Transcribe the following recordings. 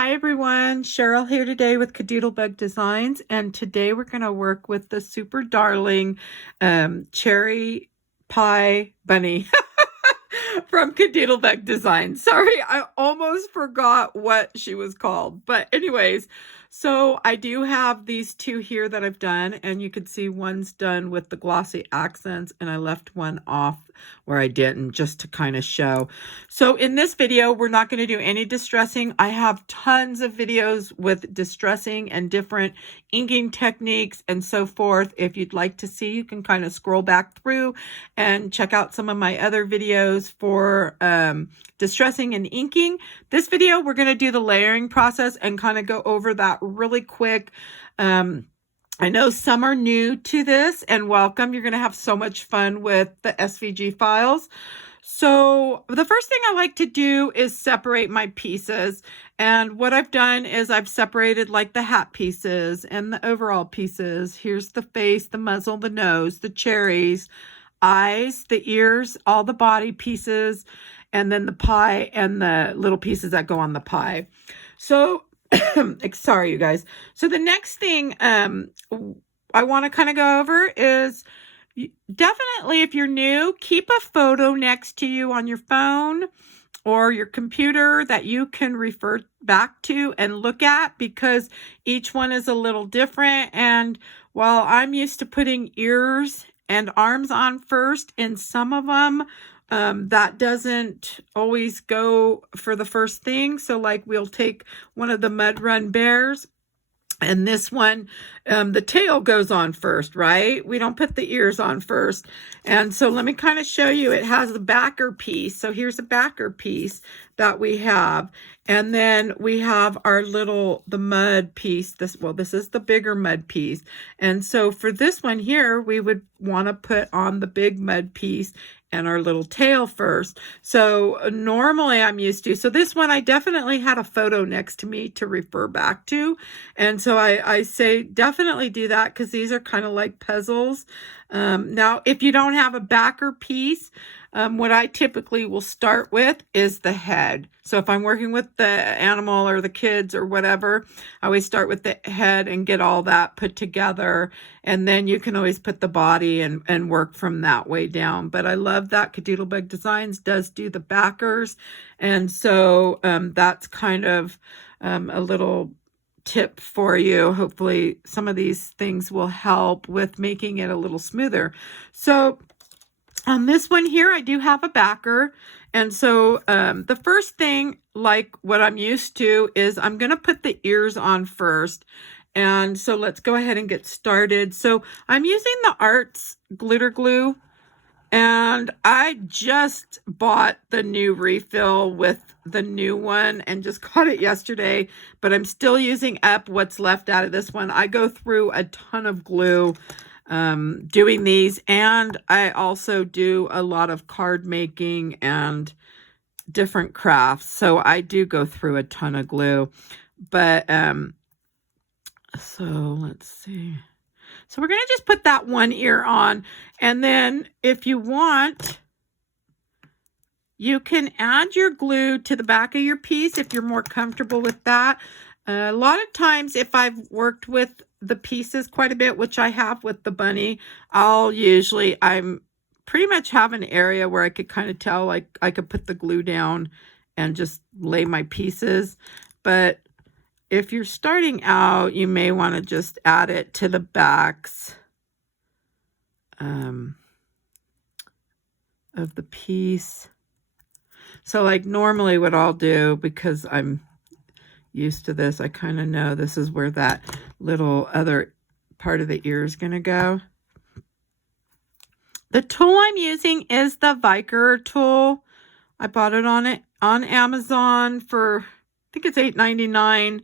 Hi everyone, Cheryl here today with KaDoodle Bug Designs, and today we're going to work with the super darling cherry pie bunny from KaDoodle Bug Designs. Sorry, I almost forgot what she was called, but anyways, so I do have these two here that I've done, and you can see one's done with the glossy accents, and I left one off where I didn't, just to kind of show. So in this video, we're not going to do any distressing. I have tons of videos with distressing and different inking techniques and so forth. If you'd like to see, you can kind of scroll back through and check out some of my other videos for distressing and inking. This video, we're going to do the layering process and kind of go over that really quick. I know some are new to this, and welcome. You're going to have so much fun with the SVG files. So the first thing I like to do is separate my pieces. And what I've done is I've separated like the hat pieces and the overall pieces. Here's the face, the muzzle, the nose, the cherries, eyes, the ears, all the body pieces, and then the pie and the little pieces that go on the pie. So sorry, you guys. So the next thing I want to kind of go over is definitely, if you're new, keep a photo next to you on your phone or your computer that you can refer back to and look at, because each one is a little different. And while I'm used to putting ears and arms on first, in some of them, that doesn't always go for the first thing. So like we'll take one of the Mud Run bears, and this one, the tail goes on first, right? We don't put the ears on first. And so let me kind of show you. It has the backer piece. So here's a backer piece that we have. And then we have our the mud piece. This is the bigger mud piece. And so for this one here, we would want to put on the big mud piece and our little tail first. So normally I'm used to, so this one I definitely had a photo next to me to refer back to. And so I say definitely do that, because these are kind of like puzzles. Now, if you don't have a backer piece, what I typically will start with is the head. So if I'm working with the animal or the kids or whatever, I always start with the head and get all that put together. And then you can always put the body and work from that way down. But I love that KaDoodle Bug Designs does do the backers. And so that's kind of a little tip for you. Hopefully some of these things will help with making it a little smoother. So on this one here, I do have a backer. And so the first thing, like what I'm used to, is I'm going to put the ears on first. And so let's go ahead and get started. So I'm using the Arts glitter glue, and I just bought the new refill with the new one and just got it yesterday, but I'm still using up what's left out of this one. I go through a ton of glue doing these, and I also do a lot of card making and different crafts, so I do go through a ton of glue. But so let's see. So we're going to just put that one ear on, and then if you want, you can add your glue to the back of your piece if you're more comfortable with that. A lot of times, if I've worked with the pieces quite a bit, which I have with the bunny, I'm pretty much have an area where I could kind of tell, like I could put the glue down and just lay my pieces. But if you're starting out, you may want to just add it to the backs of the piece. So like normally what I'll do, because I'm used to this, I kind of know this is where that little other part of the ear is going to go. The tool I'm using is the Viker tool. I bought it on Amazon for, I think it's $8.99.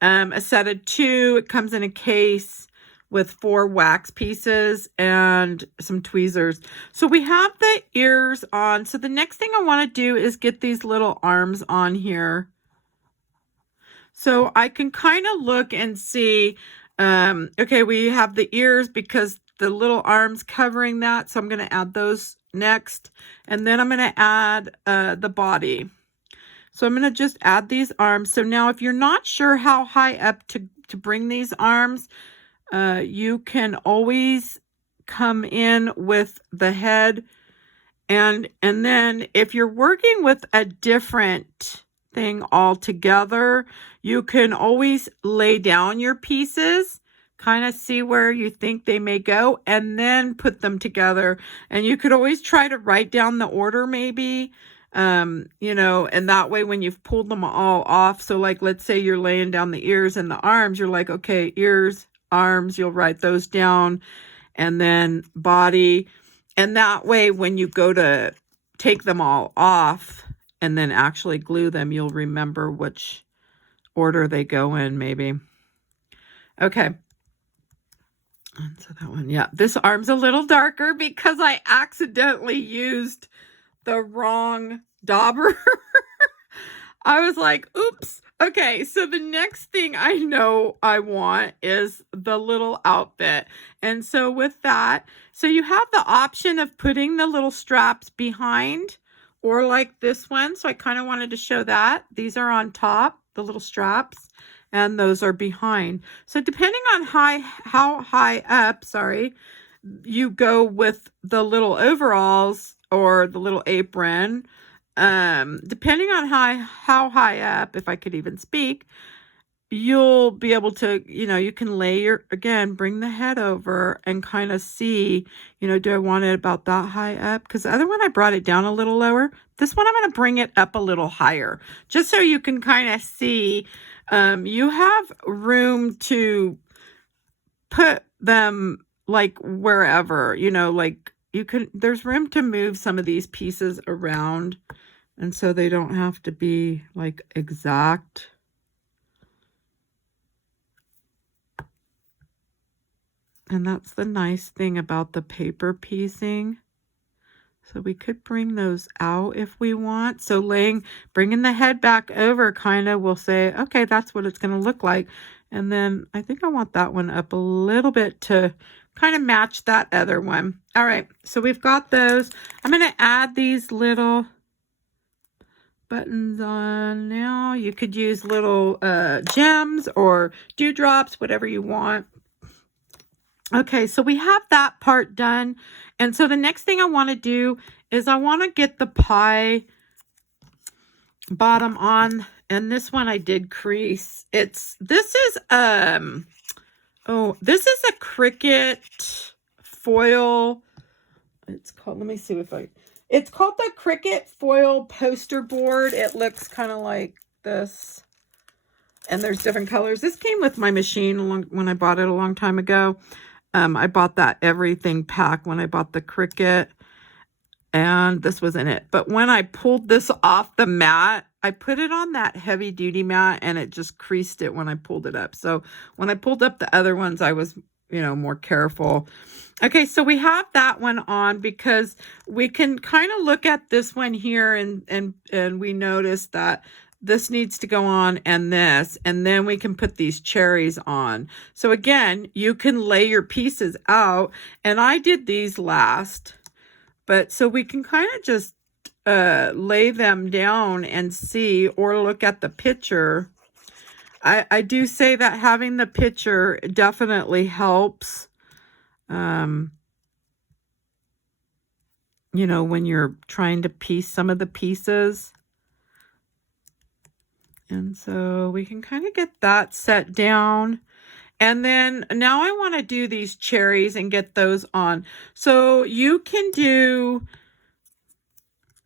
A set of 2. It comes in a case with 4 wax pieces and some tweezers. So we have the ears on. So the next thing I want to do is get these little arms on here. So I can kind of look and see, okay, we have the ears because the little arms covering that. So I'm going to add those next. And then I'm going to add the body. So I'm going to just add these arms. So now if you're not sure how high up to bring these arms, you can always come in with the head. And then if you're working with a different thing altogether, you can always lay down your pieces, kind of see where you think they may go, and then put them together. And you could always try to write down the order maybe, you know, and that way when you've pulled them all off, so like let's say you're laying down the ears and the arms, you're like, okay, ears, arms, you'll write those down, and then body. And that way, when you go to take them all off and then actually glue them, you'll remember which order they go in, maybe. Okay. And so that one, yeah, this arm's a little darker because I accidentally used the wrong dauber. I was like, oops. Okay, so the next thing I know I want is the little outfit. And so with that, so you have the option of putting the little straps behind or like this one. So I kind of wanted to show that. These are on top, the little straps, and those are behind. So depending on how high up, you go with the little overalls or the little apron, depending on how high up, if I could even speak, you'll be able to, you know, you can again, bring the head over and kind of see, you know, do I want it about that high up? Because the other one, I brought it down a little lower. This one, I'm going to bring it up a little higher, just so you can kind of see, you have room to put them like wherever, you know, like there's room to move some of these pieces around. And so they don't have to be like exact. And that's the nice thing about the paper piecing. So we could bring those out if we want. So bringing the head back over kind of will say, okay, that's what it's going to look like. And then I think I want that one up a little bit to kind of match that other one. All right, so we've got those. I'm going to add these little buttons on now. You could use little gems or dewdrops, whatever you want. Okay, so we have that part done. And so the next thing I want to do is I want to get the pie bottom on. And this one I did crease. This is a Cricut foil. It's called, let me see if it's called the Cricut foil poster board. It looks kind of like this. And there's different colors. This came with my machine when I bought it a long time ago. I bought that everything pack when I bought the Cricut, and this was in it. But when I pulled this off the mat, I put it on that heavy duty mat and it just creased it when I pulled it up. So when I pulled up the other ones, I was, you know, more careful. Okay, so we have that one on because we can kind of look at this one here and we notice that this needs to go on and then we can put these cherries on. So again, you can lay your pieces out, and I did these last, but so we can kind of just lay them down and see, or look at the picture. I do say that having the picture definitely helps, you know, when you're trying to piece some of the pieces. And so we can kind of get that set down. And then now I want to do these cherries and get those on. So you can do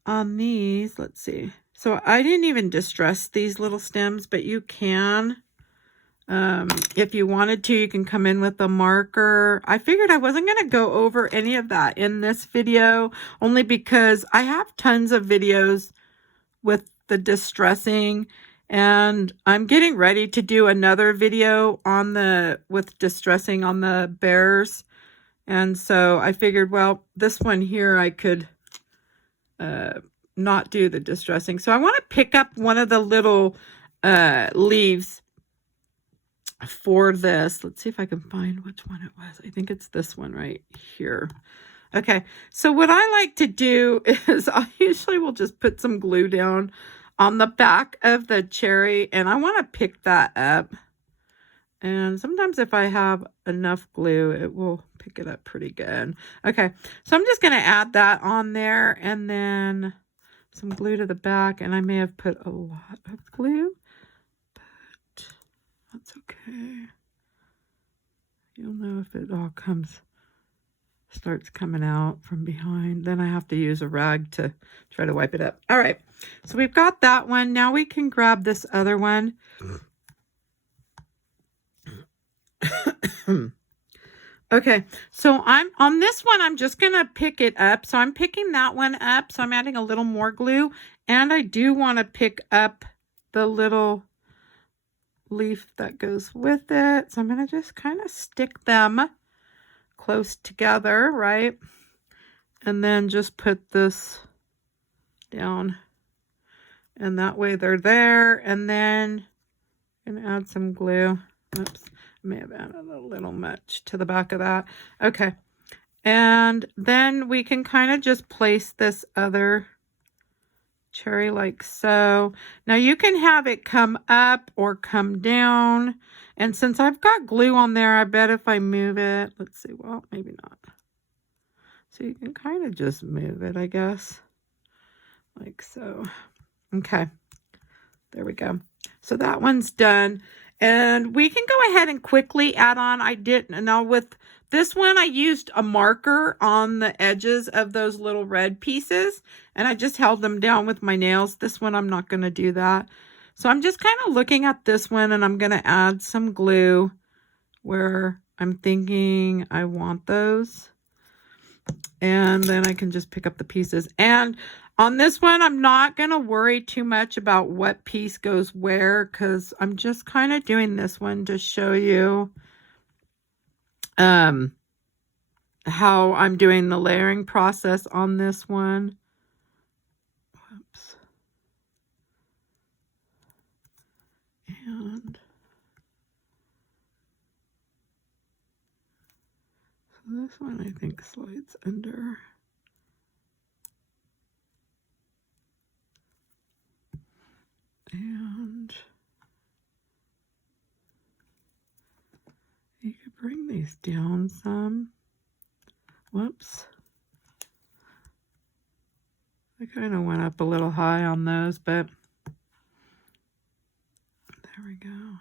on these, let's see. So I didn't even distress these little stems, but you can. If you wanted to, you can come in with a marker. I figured I wasn't going to go over any of that in this video, only because I have tons of videos with the distressing. And I'm getting ready to do another video with distressing on the bears. And so I figured, well, this one here, I could not do the distressing. So I want to pick up one of the little leaves for this. Let's see if I can find which one it was. I think it's this one right here. Okay, so what I like to do is I usually will just put some glue down on the back of the cherry, and I want to pick that up. And sometimes if I have enough glue, it will pick it up pretty good. Okay, so I'm just going to add that on there, and then some glue to the back, and I may have put a lot of glue, but that's okay. You'll know if it all starts coming out from behind. Then I have to use a rag to try to wipe it up. All right, so we've got that one. Now we can grab this other one. Okay, so I'm on this one, I'm just going to pick it up. So I'm picking that one up. So I'm adding a little more glue, and I do want to pick up the little leaf that goes with it. So I'm going to just kind of stick them close together, right? And then just put this down, and that way they're there. And then I'm going to add some glue. Oops. May have added a little much to the back of that. Okay, and then we can kind of just place this other cherry like so. Now you can have it come up or come down, and since I've got glue on there, I bet if I move it, let's see, well, maybe not. So you can kind of just move it, I guess, like so. Okay, there we go. So that one's done. And we can go ahead and quickly add on. I didn't. Now with this one, I used a marker on the edges of those little red pieces, and I just held them down with my nails. This one, I'm not going to do that. So I'm just kind of looking at this one, and I'm going to add some glue where I'm thinking I want those. And then I can just pick up the pieces. And on this one, I'm not going to worry too much about what piece goes where, because I'm just kind of doing this one to show you how I'm doing the layering process on this one. Whoops. And so this one I think slides under. And you could bring these down some. Whoops. I kind of went up a little high on those, but there we go.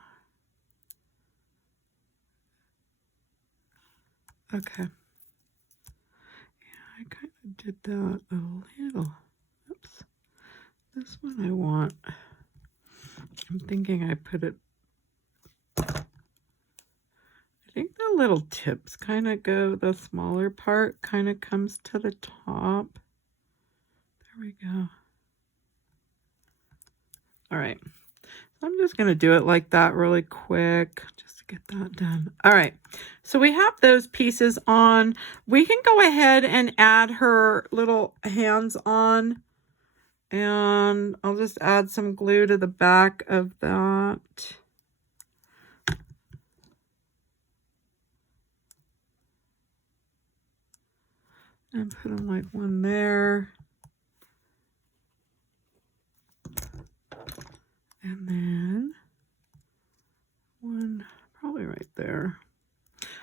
Okay. Yeah, I kind of did that a little. Oops. This one I want. I'm thinking I put it. I think the little tips kind of go, the smaller part kind of comes to the top. There we go. All right. So I'm just going to do it like that really quick just to get that done. All right. So we have those pieces on. We can go ahead and add her little hands on. And I'll just add some glue to the back of that. And put them like one there. And then one probably right there.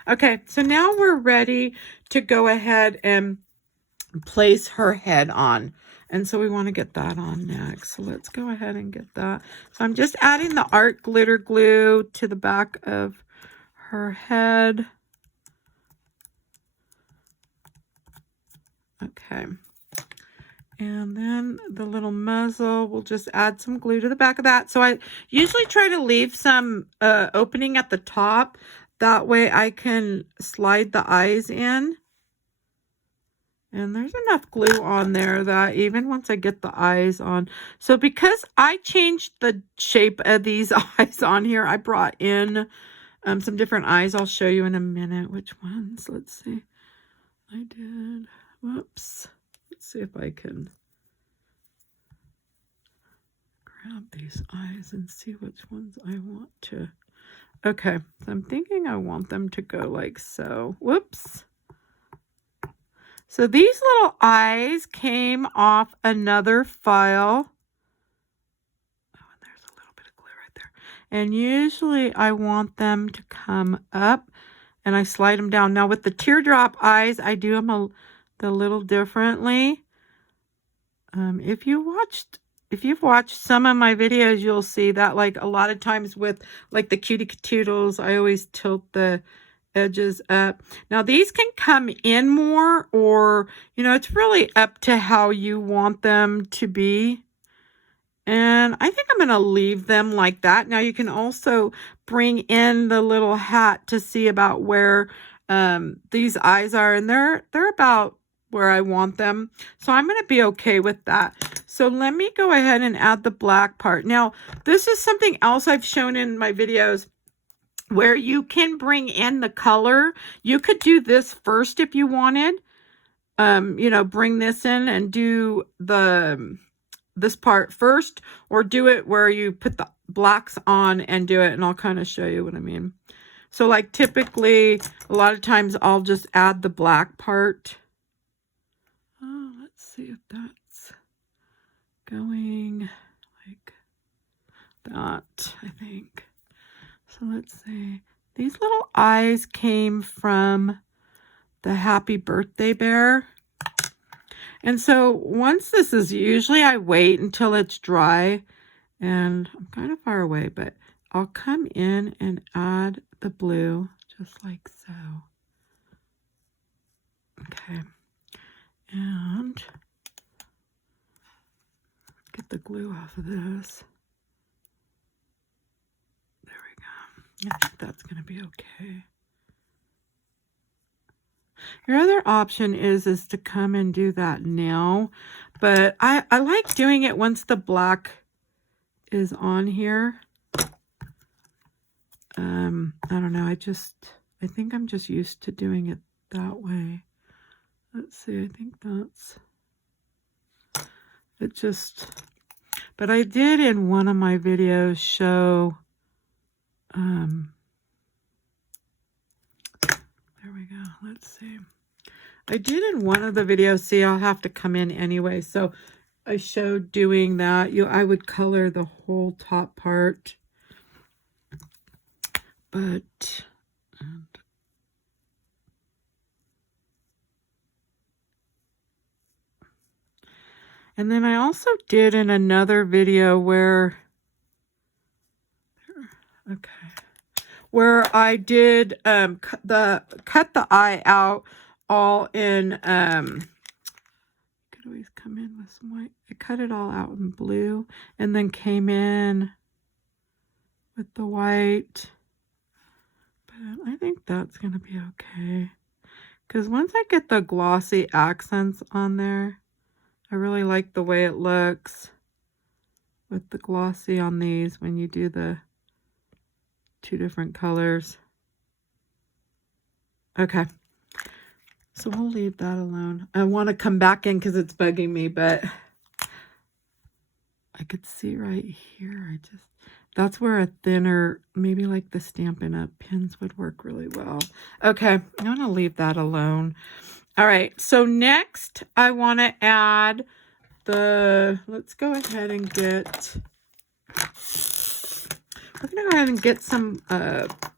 Okay, so now we're ready to go ahead and place her head on. And so we want to get that on next. So let's go ahead and get that. So I'm just adding the art glitter glue to the back of her head. Okay. And then the little muzzle, we'll just add some glue to the back of that. So I usually try to leave some opening at the top. That way I can slide the eyes in. And there's enough glue on there that even once I get the eyes on. So because I changed the shape of these eyes on here, I brought in some different eyes. I'll show you in a minute which ones. Let's see. I did. Whoops. Let's see if I can grab these eyes and see which ones I want to. Okay. So I'm thinking I want them to go like so. Whoops. So these little eyes came off another file And usually I want them to come up and I slide them down. Now with the teardrop eyes, I do them a little differently. If you've watched some of my videos, you'll see that like a lot of times with like the cutie KaDoodles, I always tilt the edges up. Now these can come in more, or it's really up to how you want them to be. And I think I'm going to leave them like that. Now you can also bring in the little hat to see about where these eyes are, and they're about where I want them. So I'm going to be okay with that. So let me go ahead and add the black part. Now, this is something else I've shown in my videos where you can bring in the color. You could do this first if you wanted. Bring this in and do this part first, or do it where you put the blacks on and do it, and I'll kind of show you what I mean. So like typically a lot of times I'll just add the black part. Oh, let's see if that's going like that, I think. So let's see. These little eyes came from the Happy Birthday Bear. And so once this is, usually I wait until it's dry, and I'm kind of far away, but I'll come in and add the blue just like so. Okay. And get the glue off of this. There we go. I think that's going to be okay. Your other option is to come and do that now, but I like doing it once the black is on here. I don't know. I think I'm just used to doing it that way. Let's see. I think that's it. But I did in one of my videos show. There we go. Let's see. I did in one of the videos. See, I'll have to come in anyway. So I showed doing that. I would color the whole top part. But and then I also did in another video where I did cut the eye out all in could always come in with some white. I cut it all out in blue and then came in with the white. But I think that's going to be okay, because once I get the glossy accents on there, I really like the way it looks with the glossy on these when you do the two different colors. Okay, so we'll leave that alone. I want to come back in because it's bugging me, but I could see right here. That's where a thinner, maybe like the Stampin' Up! Pins would work really well. Okay, I'm going to leave that alone. All right, so next I want to add let's go ahead and get, we're going to go ahead and get some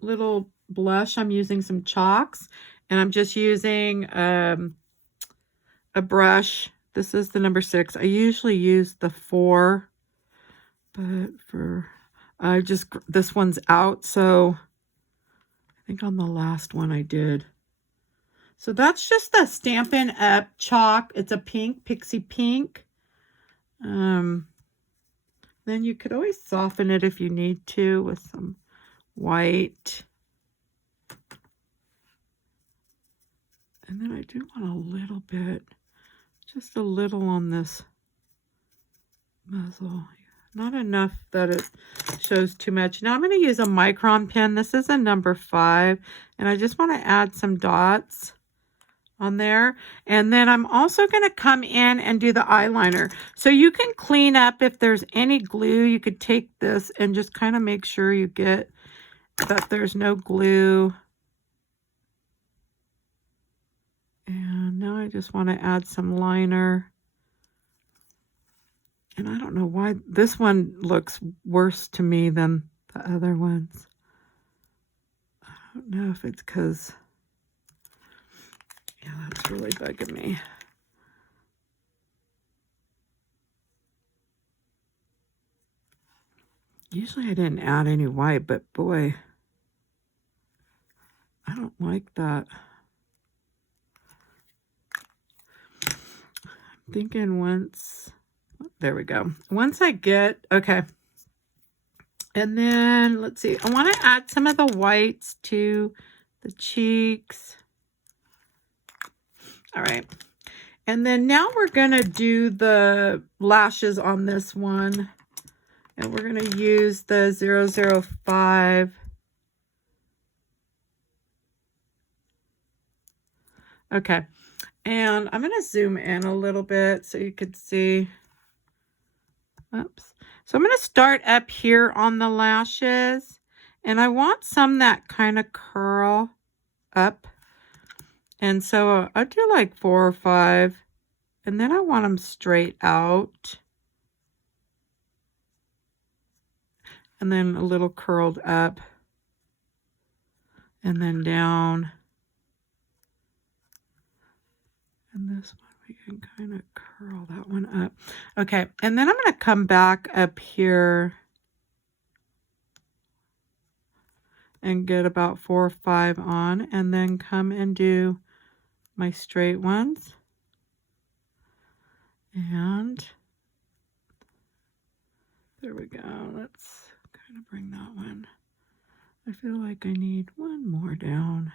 little blush. I'm using some chalks, and I'm just using a brush. This is the number 6. I usually use the 4, but this one's out, so I think on the last one I did. So that's just the Stampin' Up! Chalk. It's a pink, pixie pink. Then you could always soften it if you need to with some white. And then I do want a little bit, just a little on this muzzle. Not enough that it shows too much. Now I'm going to use a Micron pen. This is a number 5. And I just want to add some dots on there. And then I'm also going to come in and do the eyeliner. So you can clean up if there's any glue. You could take this and just kind of make sure you get that there's no glue. And now I just want to add some liner. And I don't know why this one looks worse to me than the other ones. I don't know if it's because, yeah, that's really bugging me. Usually I didn't add any white, but boy, I don't like that. I'm thinking once, there we go. Once I get, okay. And then let's see, I want to add some of the whites to the cheeks. All right. And then now we're going to do the lashes on this one. And we're going to use the 005. Okay. And I'm going to zoom in a little bit so you could see. Oops. So I'm going to start up here on the lashes. And I want some that kind of curl up. And so I do like 4 or 5. And then I want them straight out. And then a little curled up. And then down. And this one, we can kind of curl that one up. Okay, and then I'm going to come back up here and get about 4 or 5 on. And then come and do my straight ones. And there we go. Let's kind of bring that one. I feel like I need one more down.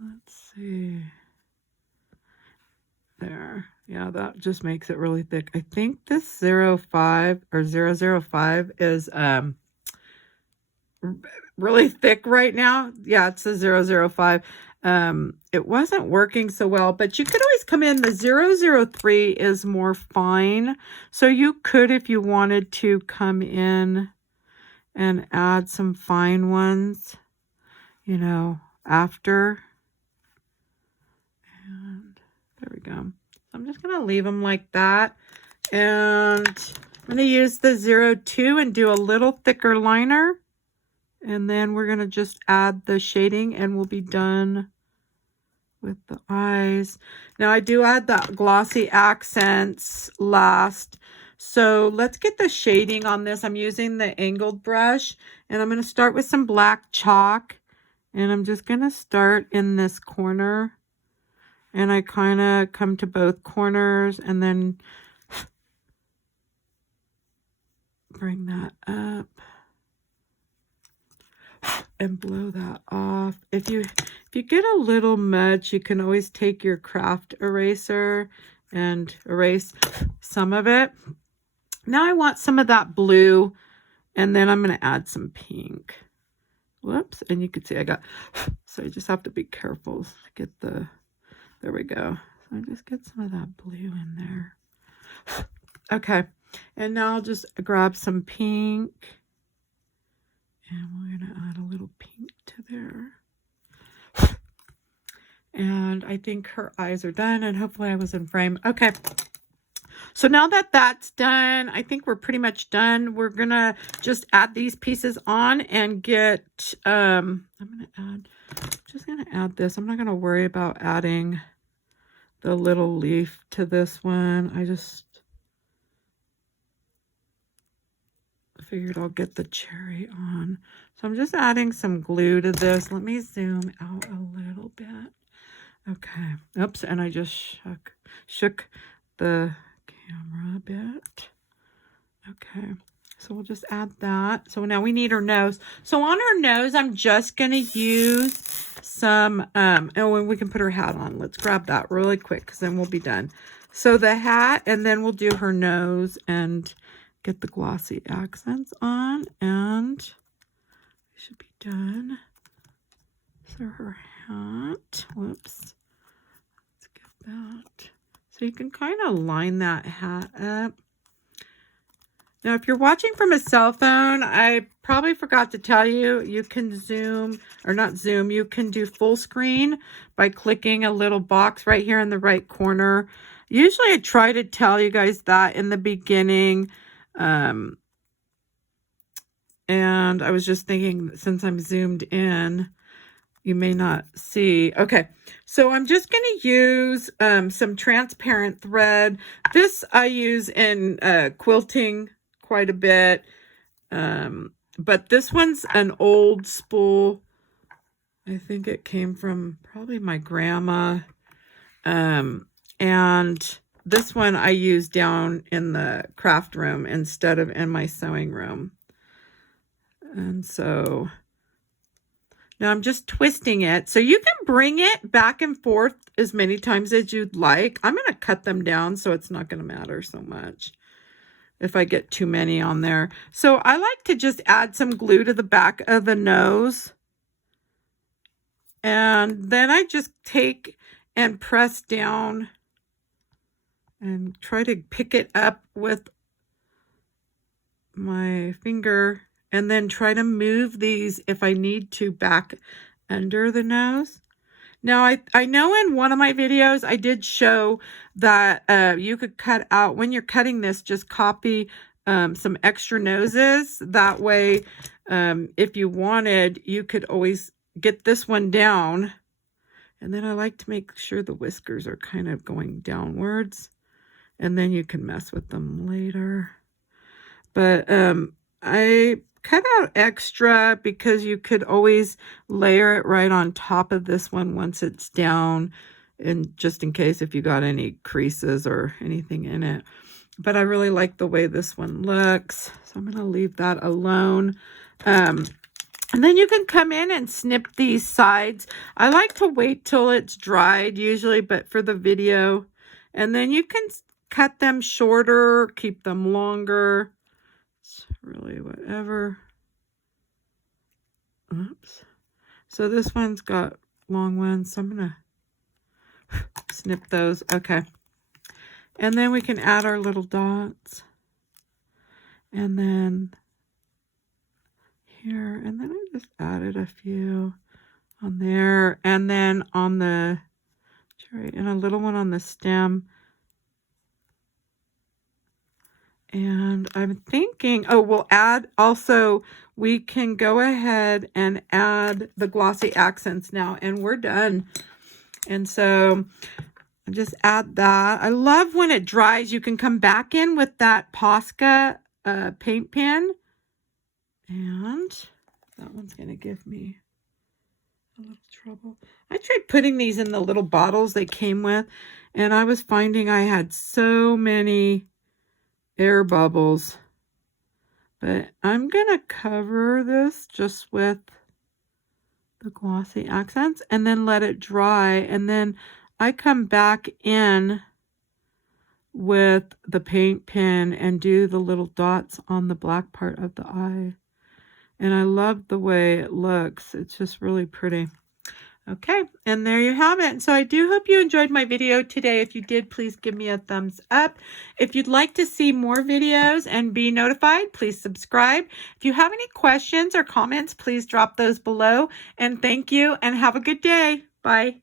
Let's see. There. Yeah, that just makes it really thick. I think this 05 or 005 is really thick right now. Yeah, it's a 005. It wasn't working so well, but you could always come in. The 003 is more fine. So you could, if you wanted to, come in and add some fine ones, you know, after. And there we go. I'm just going to leave them like that. And I'm going to use the 02 and do a little thicker liner. And then we're going to just add the shading and we'll be done with the eyes. Now I do add the glossy accents last. So let's get the shading on this. I'm using the angled brush and I'm going to start with some black chalk. And I'm just going to start in this corner. And I kind of come to both corners and then bring that up. And blow that off. If you get a little much, you can always take your Kraft eraser and erase some of it. Now I want some of that blue, and then I'm going to add some pink. Whoops, and you can see I got, so I just have to be careful to get the, there we go. So I just get some of that blue in there. Okay, and now I'll just grab some pink. And we're going to add a little pink to there. And I think her eyes are done. And hopefully I was in frame. Okay. So now that that's done, I think we're pretty much done. We're going to just add these pieces on and get, I'm just going to add this. I'm not going to worry about adding the little leaf to this one. I just figured I'll get the cherry on. So I'm just adding some glue to this. Let me zoom out a little bit. Okay. Oops, and I just shook the camera a bit. Okay. So we'll just add that. So now we need her nose. So on her nose, I'm just going to use some, oh, and we can put her hat on. Let's grab that really quick because then we'll be done. So the hat, and then we'll do her nose and get the glossy accents on, and we should be done. So her hat, whoops, let's get that. So you can kind of line that hat up. Now, if you're watching from a cell phone, I probably forgot to tell you, you can zoom, or not zoom, you can do full screen by clicking a little box right here in the right corner. Usually I try to tell you guys that in the beginning. And And I was just thinking, since I'm zoomed in, you may not see. Okay, so I'm just going to use some transparent thread. This I use in quilting quite a bit. But this one's an old spool. I think it came from probably my grandma. And this one I use down in the craft room instead of in my sewing room. And so now I'm just twisting it. So you can bring it back and forth as many times as you'd like. I'm going to cut them down so it's not going to matter so much if I get too many on there. So I like to just add some glue to the back of the nose. And then I just take and press down and try to pick it up with my finger, and then try to move these if I need to back under the nose. Now, I know in one of my videos I did show that you could cut out, when you're cutting this, just copy some extra noses. That way, if you wanted, you could always get this one down. And then I like to make sure the whiskers are kind of going downwards. And then you can mess with them later. But I cut out extra because you could always layer it right on top of this one once it's down, and just in case if you got any creases or anything in it. But I really like the way this one looks, so I'm going to leave that alone. And then you can come in and snip these sides. I like to wait till it's dried usually, but for the video. And then you can cut them shorter, keep them longer. It's really whatever. Oops. So this one's got long ones, so I'm going to snip those. Okay. And then we can add our little dots. And then here, and then I just added a few on there, and then on the cherry, and a little one on the stem. And I'm thinking, oh, we'll add also, we can go ahead and add the glossy accents now, and we're done. And so I just add that. I love when it dries, you can come back in with that Posca paint pen. And that one's going to give me a little trouble. I tried putting these in the little bottles they came with, and I was finding I had so many air bubbles. But I'm going to cover this just with the glossy accents and then let it dry. And then I come back in with the paint pen and do the little dots on the black part of the eye. And I love the way it looks. It's just really pretty. Okay, and there you have it. So I do hope you enjoyed my video today. If you did, please give me a thumbs up. If you'd like to see more videos and be notified, please subscribe. If you have any questions or comments, please drop those below. And thank you, and have a good day. Bye.